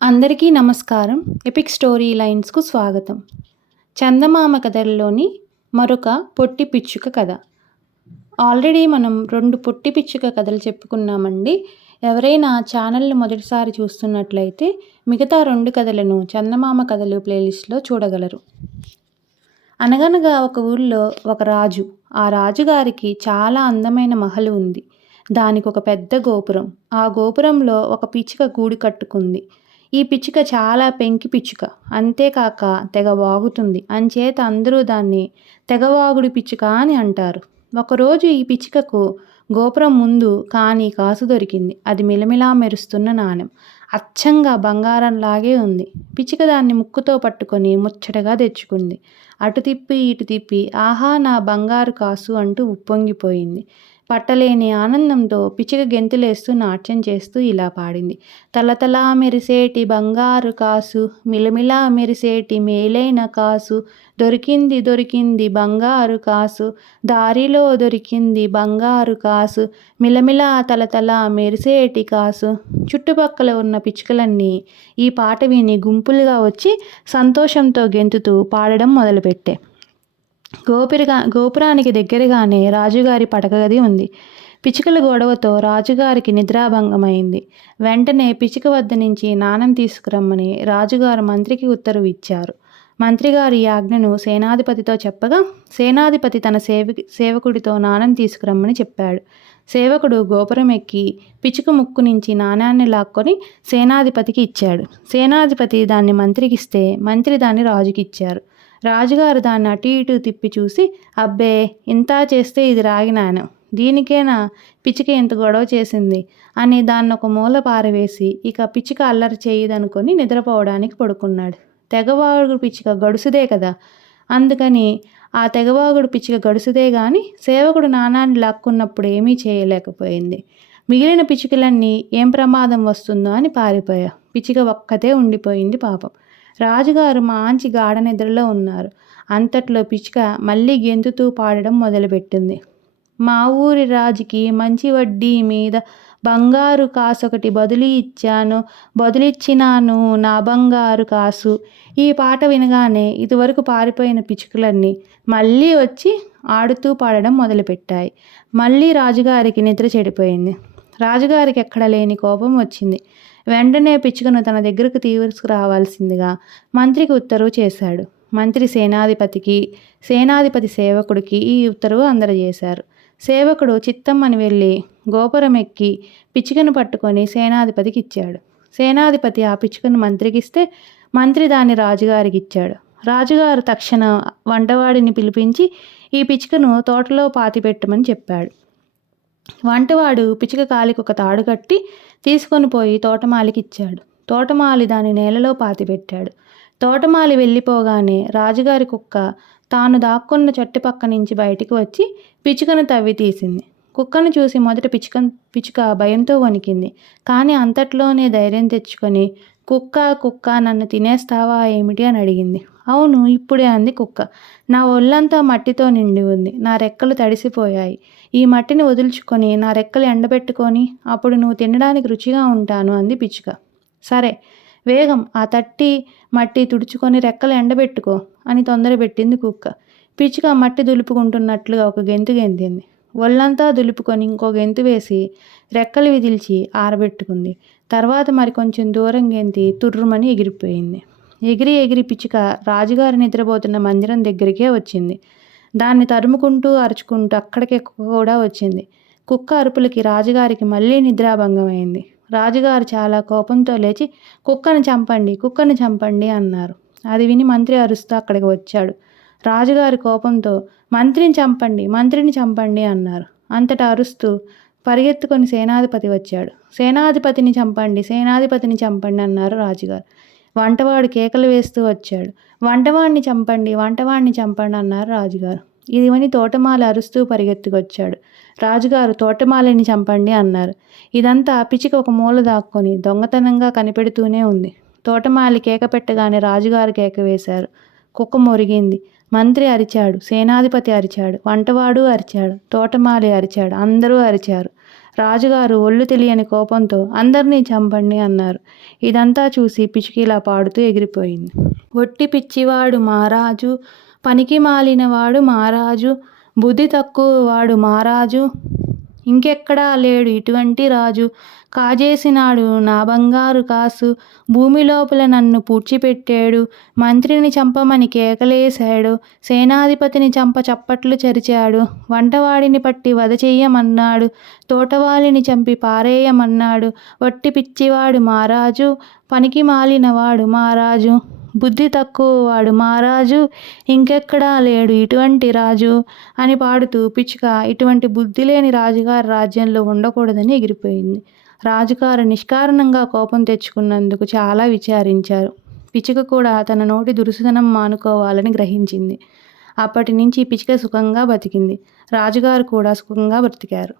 అందరికీ నమస్కారం. Epic story లైన్స్‌కు స్వాగతం. చందమామ కథల్లోని మరొక పొట్టి పిచ్చుక కథ. ఆల్రెడీ మనం 2 పొట్టి పిచ్చుక కథలు చెప్పుకున్నామండి. ఎవరైనా ఛానల్‌ని మొదటిసారి చూస్తున్నట్లయితే మిగతా 2 కథలను చందమామ కథలు ప్లేలిస్ట్‌లో చూడగలరు. అనగనగా ఒక ఊరిలో ఒక రాజు. ఆ రాజుగారికి చాలా అందమైన మహల్ ఉంది. దానికొక పెద్ద గోపురం. ఆ గోపురంలో ఒక పిచ్చుక గూడు కట్టుకుంది. ఈ పిచ్చుక చాలా పెంకి పిచ్చుక. అంతేకాక తెగ వాగుతుంది. అంచేత అందరూ దాన్ని తెగవాగుడు పిచ్చుక అని అంటారు. ఒకరోజు ఈ పిచ్చుకకు గోపురం ముందు కాసు దొరికింది. అది మిలమిలా మెరుస్తున్న నాణెం. అచ్చంగా బంగారంలాగే ఉంది. పిచ్చుక దాన్ని ముక్కుతో పట్టుకొని ముచ్చటగా తెచ్చుకుంది. అటు తిప్పి ఇటు తిప్పి ఆహా నా బంగారు కాసు అంటూ ఉప్పొంగిపోయింది. పట్టలేని ఆనందంతో పిచ్చుక గెంతులేస్తూ నాట్యం చేస్తూ ఇలా పాడింది. తలతలా మెరిసేటి బంగారు కాసు, మిలమిలా మెరిసేటి మేలైన కాసు, దొరికింది దొరికింది బంగారు కాసు, దారిలో దొరికింది బంగారు కాసు, మిలమిలా తలతలా మెరిసేటి కాసు. చుట్టుపక్కల ఉన్న పిచ్చుకలన్నీ ఈ పాట విని గుంపులుగా వచ్చి సంతోషంతో గెంతుతూ పాడడం మొదలుపెట్టాయి. గోపురానికి దగ్గరగానే రాజుగారి పడకగది ఉంది. పిచ్చుకల గొడవతో రాజుగారికి నిద్రాభంగమైంది. వెంటనే పిచ్చుక వద్ద నుంచి నాణెం తీసుకురమ్మని రాజుగారు మంత్రికి ఉత్తర్వు ఇచ్చారు. మంత్రిగారు ఈ ఆజ్ఞను సేనాధిపతితో చెప్పగా సేనాధిపతి తన సేవకుడితో నాణెం తీసుకురమ్మని చెప్పాడు. సేవకుడు గోపురం ఎక్కి పిచ్చుక ముక్కు నుంచి నాణ్యాన్ని లాక్కొని సేనాధిపతికి ఇచ్చాడు. సేనాధిపతి దాన్ని మంత్రికిస్తే మంత్రి దాన్ని రాజుకి ఇచ్చారు. రాజుగారు దాన్ని అటు ఇటు తిప్పి చూసి, అబ్బే ఇంతా చేస్తే ఇది రాగి నాణెం, దీనికేనా పిచ్చుక ఇంత గొడవ చేసింది అని దాన్ని ఒక మూల పారవేసి ఇక పిచ్చుక అల్లరి చేయదనుకొని నిద్రపోవడానికి పడుకున్నాడు. తెగవాగుడు పిచ్చుక గడుసుదే కదా, అందుకని ఆ తెగవాగుడు పిచ్చుక గడుసుదే గాని సేవకుడు నాణాన్ని లాక్కున్నప్పుడు ఏమీ చేయలేకపోయింది. మిగిలిన పిచ్చుకలన్నీ ఏం ప్రమాదం వస్తుందో అని పారిపోయా. పిచ్చుక ఒక్కతే ఉండిపోయింది పాపం. రాజుగారు మంచి గాఢ నిద్రలో ఉన్నారు. అంతట్లో పిచ్చుక మళ్ళీ గెంతుతూ పాడడం మొదలుపెట్టింది. మా ఊరి రాజుకి మంచి వడ్డీ మీద బంగారు కాసొకటి బదులిచ్చినాను నా బంగారు కాసు. ఈ పాట వినగానే ఇదివరకు పారిపోయిన పిచ్చుకలన్నీ మళ్ళీ వచ్చి ఆడుతూ పాడడం మొదలుపెట్టాయి. మళ్ళీ రాజుగారికి నిద్ర చెడిపోయింది. రాజుగారికి ఎక్కడ లేని కోపం వచ్చింది. వెంటనే పిచ్చుకను తన దగ్గరకు తీసుకురావాల్సిందిగా మంత్రికి ఉత్తర్వు చేశాడు. మంత్రి సేనాధిపతికి, సేనాధిపతి సేవకుడికి ఈ ఉత్తర్వు అందజేశారు. సేవకుడు చిత్తమ్మని వెళ్ళి గోపురం ఎక్కి పిచ్చుకను పట్టుకొని సేనాధిపతికి ఇచ్చాడు. సేనాధిపతి ఆ పిచ్చుకను మంత్రికిస్తే మంత్రి దాన్ని రాజుగారికి ఇచ్చాడు. రాజుగారు తక్షణ వంటవాడిని పిలిపించి ఈ పిచ్చుకను తోటలో పాతిపెట్టమని చెప్పాడు. వంటవాడు పిచ్చుక కాలికి ఒక తాడు కట్టి తీసుకొని పోయి తోటమాలికి ఇచ్చాడు. తోటమాలి దాన్ని నేలలో పాతిపెట్టాడు. తోటమాలి వెళ్ళిపోగానే రాజుగారి కుక్క తాను దాక్కున్న చెట్టు పక్క నుంచి బయటికి వచ్చి పిచ్చుకను తవ్వి తీసింది. కుక్కను చూసి మొదట పిచ్చుక భయంతో వణికింది. కానీ అంతట్లోనే ధైర్యం తెచ్చుకొని కుక్క కుక్క నన్ను తినేస్తావా ఏమిటి అని అడిగింది. అవును ఇప్పుడే అంది కుక్క. నా ఒళ్ళంతా మట్టితో నిండి ఉంది. నా రెక్కలు తడిసిపోయాయి. ఈ మట్టిని వదులుచుకొని నా రెక్కలు ఎండబెట్టుకొని అప్పుడు నువ్వు తినడానికి రుచిగా ఉంటాను అంది పిచ్చుక. సరే వేగం ఆ మట్టి తుడుచుకొని రెక్కలు ఎండబెట్టుకో అని తొందరపెట్టింది కుక్క. పిచ్చుక మట్టి దులుపుకుంటున్నట్లుగా ఒక గెంతు గెంతింది. ఒళ్ళంతా దులుపుకొని ఇంకో గెంతు వేసి రెక్కలు విదిల్చి ఆరబెట్టుకుంది. తర్వాత మరి కొంచెం దూరం గెంతి తుర్రుమని ఎగిరిపోయింది. ఎగిరి పిచ్చుక రాజుగారు నిద్రపోతున్న మందిరం దగ్గరికే వచ్చింది. దాన్ని తరుముకుంటూ అరుచుకుంటూ అక్కడికే కుక్క కూడా వచ్చింది. కుక్క అరుపులకి రాజుగారికి మళ్ళీ నిద్రాభంగమైంది. రాజుగారు చాలా కోపంతో లేచి కుక్కను చంపండి అన్నారు. అది విని మంత్రి అరుస్తూ అక్కడికి వచ్చాడు. రాజుగారి కోపంతో మంత్రిని చంపండి అన్నారు. అంతటా అరుస్తూ పరిగెత్తుకొని సేనాధిపతి వచ్చాడు. సేనాధిపతిని చంపండి అన్నారు రాజుగారు. వంటవాడు కేకలు వేస్తూ వచ్చాడు. వంటవాడిని చంపండి అన్నారు రాజుగారు. ఇది విని తోటమాలి అరుస్తూ పరిగెత్తుకొచ్చాడు. రాజుగారు తోటమాలిని చంపండి అన్నారు. ఇదంతా పిచ్చుక ఒక మూల దాక్కొని దొంగతనంగా కనిపెడుతూనే ఉంది. తోటమాలి కేక పెట్టగానే రాజుగారు కేక వేశారు. కుక్క మొరిగింది. మంత్రి అరిచాడు. సేనాధిపతి అరిచాడు. వంటవాడు అరిచాడు. తోటమాలి అరిచాడు. అందరూ అరిచారు. రాజుగారు ఒళ్ళు తెలియని కోపంతో అందరినీ చంపండి అన్నారు. ఇదంతా చూసి పిచ్చుక ఇలా పాడుతూ ఎగిరిపోయింది. ఒట్టి పిచ్చివాడు మహారాజు, పనికి మాలినవాడు మహారాజు, బుద్ధి తక్కువ వాడు మహారాజు, ఇంకెక్కడా లేడు ఇటువంటి రాజు, కాజేసినాడు నా బంగారు కాసు, భూమి లోపల నన్ను పూడ్చిపెట్టాడు, మంత్రిని చంపమని కేకలేశాడు, సేనాధిపతిని చంప చప్పట్లు చరిచాడు, వంటవాడిని పట్టి వధ చెయ్యమన్నాడు, తోటవాలిని చంపి పారేయమన్నాడు, వట్టి పిచ్చివాడు మహారాజు, పనికి మాలినవాడు మహారాజు, బుద్ధి తక్కువ వాడు మహారాజు, ఇంకెక్కడా లేడు ఇటువంటి రాజు అని పాడుతూ పిచ్చుక ఇటువంటి బుద్ధి లేని రాజుగారి రాజ్యంలో ఉండకూడదని ఎగిరిపోయింది. రాజుగారు నిష్కారణంగా కోపం తెచ్చుకున్నందుకు చాలా విచారించారు. పిచ్చుక కూడా తన నోటి దురుసుతనం మానుకోవాలని గ్రహించింది. అప్పటి నుంచి పిచ్చుక సుఖంగా బతికింది. రాజుగారు కూడా సుఖంగా బ్రతికారు.